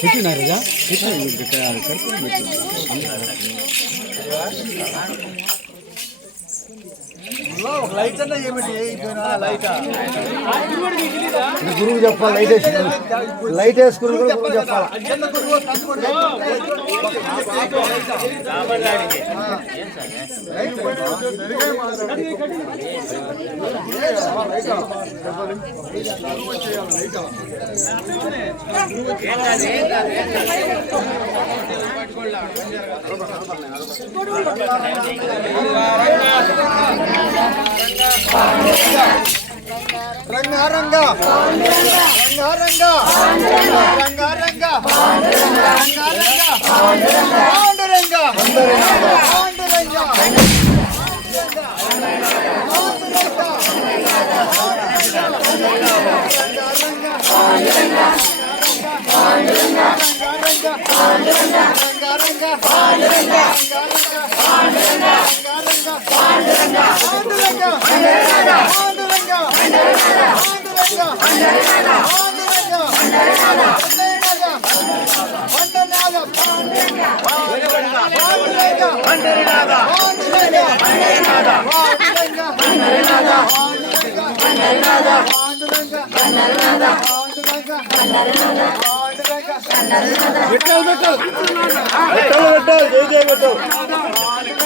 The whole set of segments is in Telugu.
கிருஷ்ணா గురువు చెప్పాలి లైట్ వేసుకుని లైట్ వేసుకుని కూడా గురువు చెప్పాలి. రంగారంగా రంగా రంగా రంగా రంగా రంగా రంగా పాండురంగా పాండురంగా పాండురంగా పాండురంగా పాండురంగా పాండురంగా పెట్టాలి పెట్టాలి పెట్టాలి పెట్టాలి జై జయ పెట్టాలి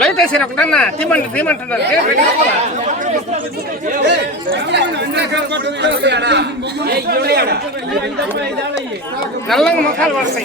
లైట్ వేసారు ఒకటన్నా. తీమండి తీమంటున్నారు. நல்லங்க மக்கள் வரிசை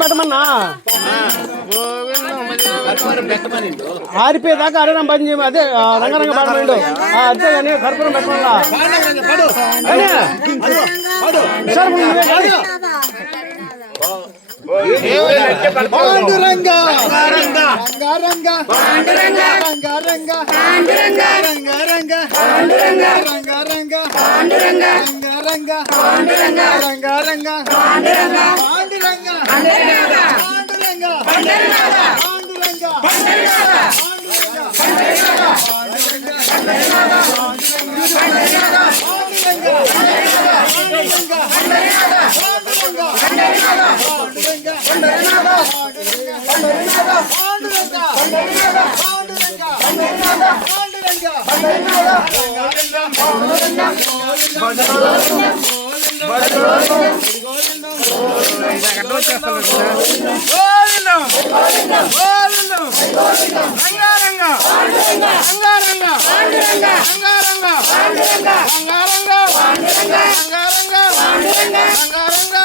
పెట్టమన్నా? ఆరిపోయేదాకా అరణం పని చేయ అదే రంగరంగ పాడమండు అంతే కానీ కర్పూరం పెట్టమన్నా. పాండురంగ రంగ. రంగ. రంగ రంగ. పాండురంగా రంగారంగా రంగారంగా రంగారంగా రంగారంగా రంగారంగా రంగారంగా రంగారంగా రంగారంగా పాండురంగా పాండురంగా పాండురంగా పాండురంగా అంగారంగా అంగారంగా అంగారంగా అంగారంగా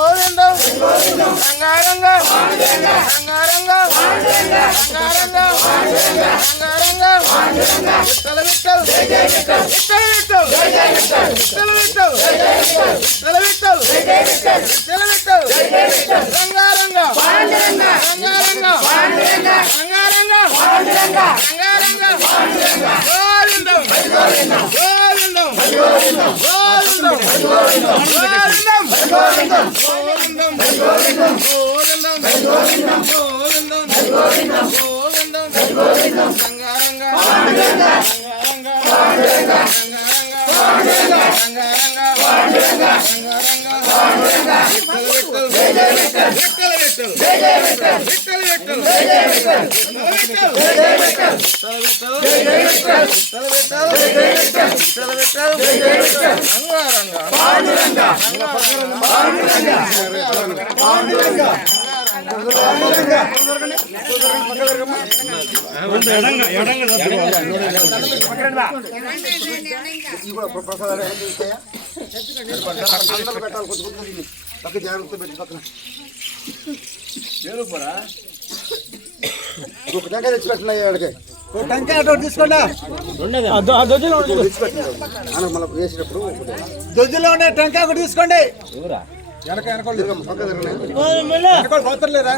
రంగారంగా. రంగారంగా. రంగారంగా. రంగారంగా. విట్టల గోవిందం హరి గోవిందం పాండురంగా పాండురంగా పాండురంగా పాండురంగా పాండురంగా జయ జయ పాండురంగా పాండురంగా పాండురంగా పెట్టాలి కొద్ది పక్క టెంకాయ తెచ్చి పెట్టినాయి వాడికి ఒక టెంకాయ అటు తీసుకోండా వేసినప్పుడు దొజ్జులో ఉండే టెంకాయ ఒకటి తీసుకోండి. వెనక వెనకోళ్ళు వెనకోళ్ళు పోతలేరా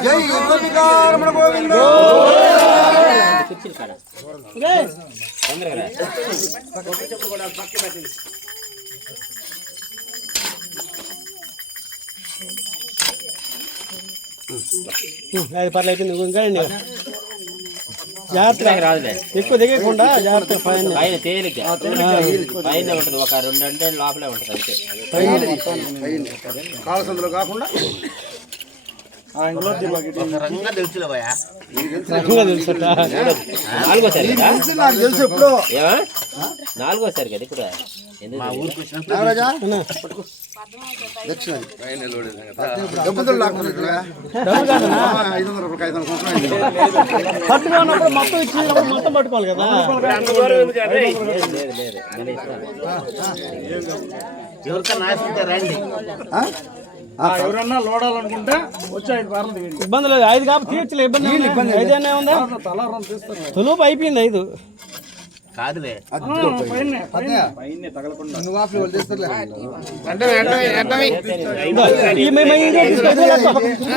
పర్లేదు నువ్వు ఇంకా జాగ్రత్త రాదులే. ఎక్కువ దిగకుండా జాగ్రత్త పైన. పైన తేలిక. పైన ఉంటుంది ఒక రెండు అంటే లోపలే ఉంటుంది అంతే. కాకుండా నాలుగోసారి కదా? ఇప్పుడు పట్టుకున్నప్పుడు మొత్తం ఇచ్చినప్పుడు మొత్తం పట్టుకోవాలి కదా? ఎవరికన్నా రండి. ఎవరన్నా లోడాలనుకుంటే వచ్చి ఐదు బార్లు దిగండి ఇబ్బంది లేదు ఐదు కాబట్టి తీర్చలే ఇబ్బంది ఇబ్బంది ఐదు అనే ఉందా తల రెండు తీస్తారు తులుపు అయిపోయింది ఐదు కాదులే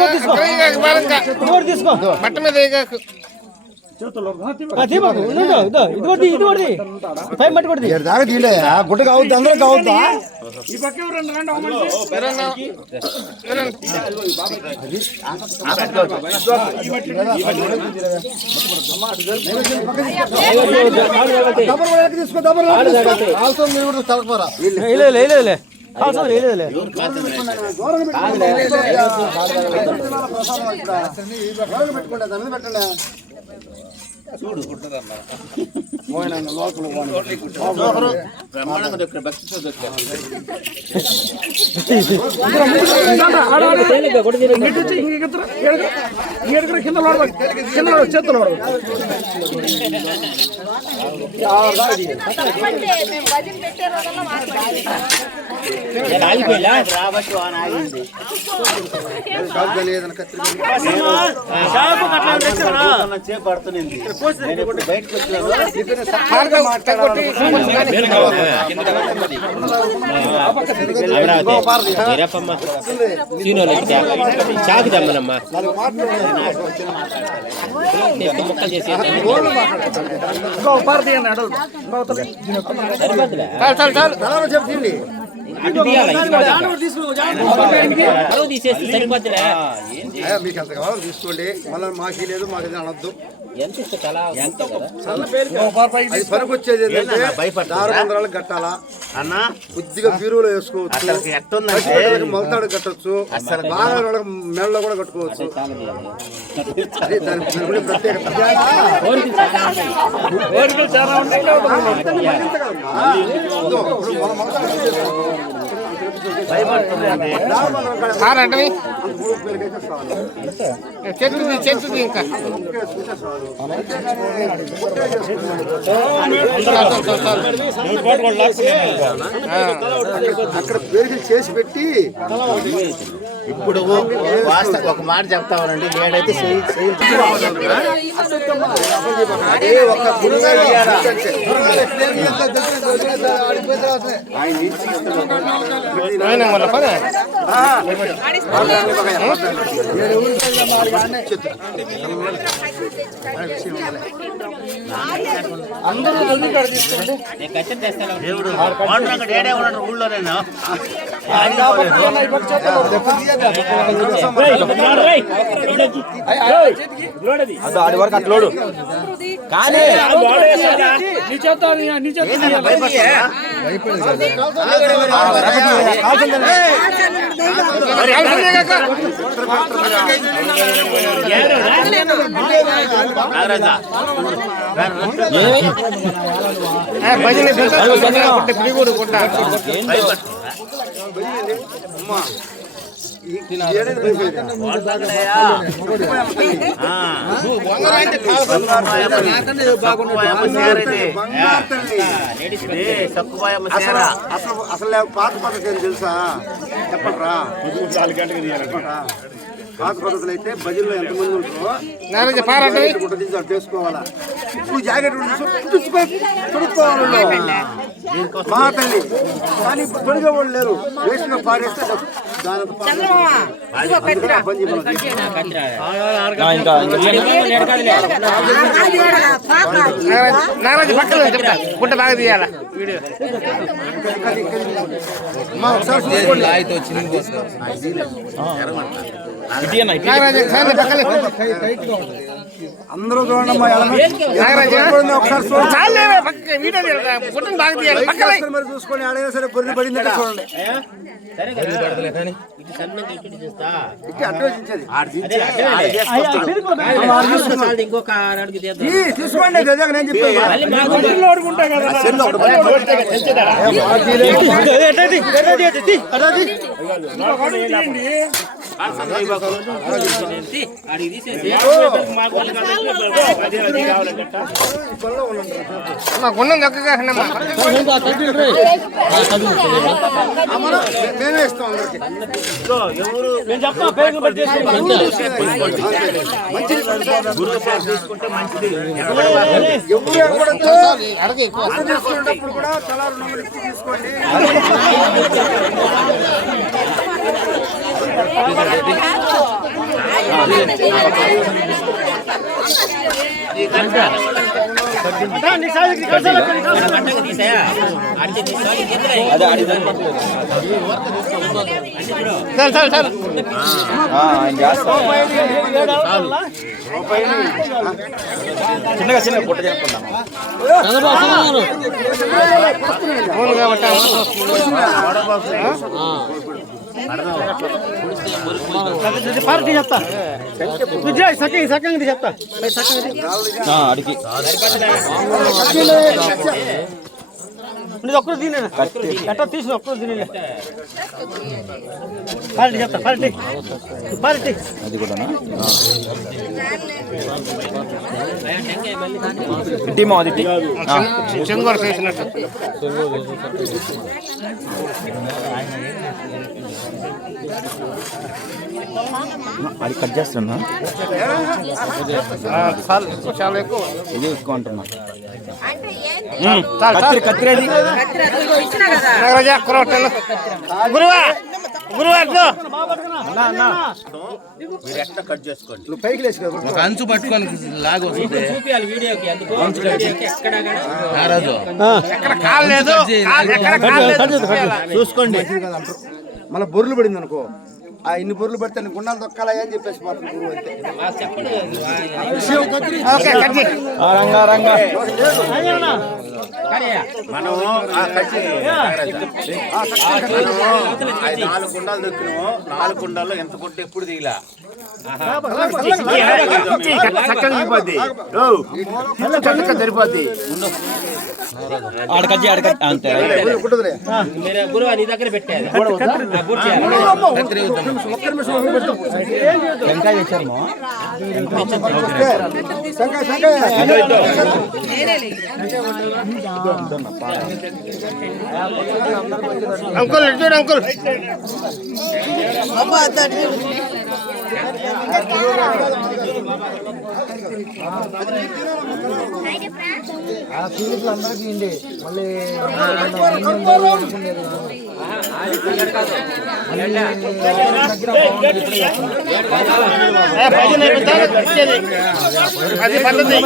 తీసుకో తీసుకో గుడ్డ కావద్దు అందరూ కావద్దా? తీసుకో దబ్బరు తలకరా చూడు కుట్టదమ్మా కింద కింద చేతులు ఆగిపోయిలా రాబట్టి ఆగింది చేపడుతుంది బయటకు వచ్చిన చాకు దమ్మనమ్మా ముక్కలు చేసి చెప్తుంది మీకు ఎంత కావాలో తీసుకోండి. మళ్ళీ మాకు లేదు మాకు అనొద్దు. ఎంత ఇస్తే చాలా ఎంత పనికొచ్చేది దారుమందరాలు కట్టాలా? అన్న? కొద్దిగా బీరువులో వేసుకోవచ్చు. మొలతాడు కట్టొచ్చు. అసలు మెడలో కూడా కట్టుకోవచ్చు. అది దాని చెట్టుది చెట్టుది ఇంకా అక్కడ పెరిగి చేసి పెట్టి ఇప్పుడు ఒక మాట చెప్తామనండి ఏడైతే చేయి అదే ఒక గురుగా ఇయ్యాలా? ఆ. నేను ఖచ్చితంగా తెస్తాను దేవుడు వాడు అక్కడ ఏడే ఉన్నాడు ఊళ్ళో నేను ఆడి వరకు అట్లా లోడు కానీ నాగరాజా అసలు అసలు అసలు పాత పద్ధతి ఏం తెలుసా చెప్పండిరా చెప్పండిరా. పాత పద్ధతులు అయితే బజల్లో ఎంతమంది ఉంటారో గుడ్డ తీసి వేసుకోవాలా ఇప్పుడు జాకెట్ తొడుక్కోవాలి మా తల్లి కానీ ఇప్పుడు తొడిగే వాళ్ళు లేరు. వేసిన పారేస్తే నారాజు పక్కన చెప్తా. గుట్ట బాగా తీయాలా. ఒకసారి అందరూ చూడండి ఒకసారి చూసుకొని ఆడైనా సరే గొర్రె పడిందంటే చూడండి తీసుకోండి అదే నేను చెప్పేది గుండం మేమే ఇస్తాం అందరికి నేను చెప్తా పేరు తీసుకుంటే మంచిది ఎవరు కూడా తలా రెండు తీసుకోండి కట్టగా తీసాయా చిన్నగా చిన్నగా పుట్ట చేసుకుంటాం కాబట్టి పార్టీ చెప్తా. విజయ్ సఖి సఖంగా చెప్తా అడిగి. ఒక్కరు తినే ఎట్లా తీసిన ఒక్కరు తినే పార్టీ చెప్తా పార్టీ. పార్టీ. అది కూడా టీమా అది చెంగోర చేసినట్టు. అది కట్ చేస్తున్నా. చాలు ఎక్కువ. ఇది ఎక్కువ అంటున్నా. కత్తిరి నాగరాజా గురువా గురువా అంచు పట్టుకొని లాగు చూపించాలి వీడియోకి అందుకు వీడియోకి ఎక్కడ ఎక్కడ కాలు లేదు. కాలు ఎక్కడ కాలు లేదు. చూసుకోండి. మళ్ళీ బొర్రెలు పడింది అనుకో. ఆ ఇన్ని బొర్రెలు పడితే గుండాలు దొక్కాలా అని చెప్పేసి మాత్రం గురువు అంతే చెప్పండి ఓకే కట్ చేయి. రంగా రంగా కానీ మనం నాలుగు గుండాలు దొక్కినాము నాలుగు గుండాల్లో ఎంత కొట్టి ఎప్పుడు దిగిలా చక్కగా చక్కగా సరిపోద్ది అంతే గురువు నీ దగ్గర పెట్టేది ఆ, బూట్ అంకుల్. ఒక్క నిమిషం ఒక్క అది పద్ధతి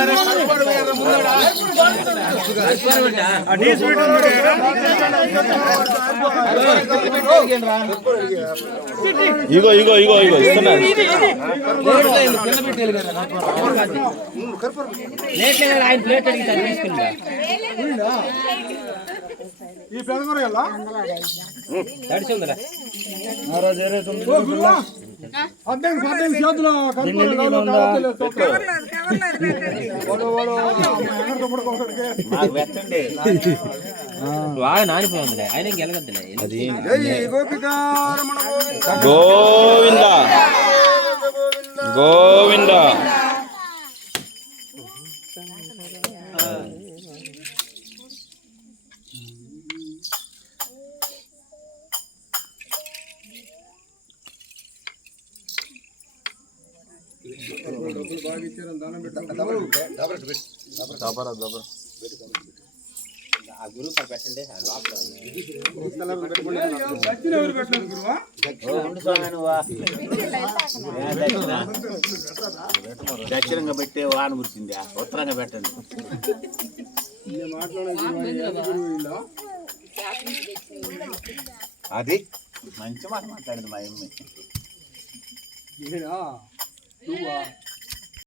ఇగో ఇగో ఇగో ఇగో ఇస్తున్నారు ఆయన ప్లేట్ అడిగితే ఈ పెదమరం ఎలా? తడిసి ఉందిరా బాగా నానిపోయిందిలే. ఆయన గెలగద్దులే గోవింద. గోవింద. దక్షిణంగా పెట్టే వాన కురిసింది ఉత్తరంగా పెట్టండి అది మంచి మాట మాట్లాడింది మా అమ్మాయి నువ్వా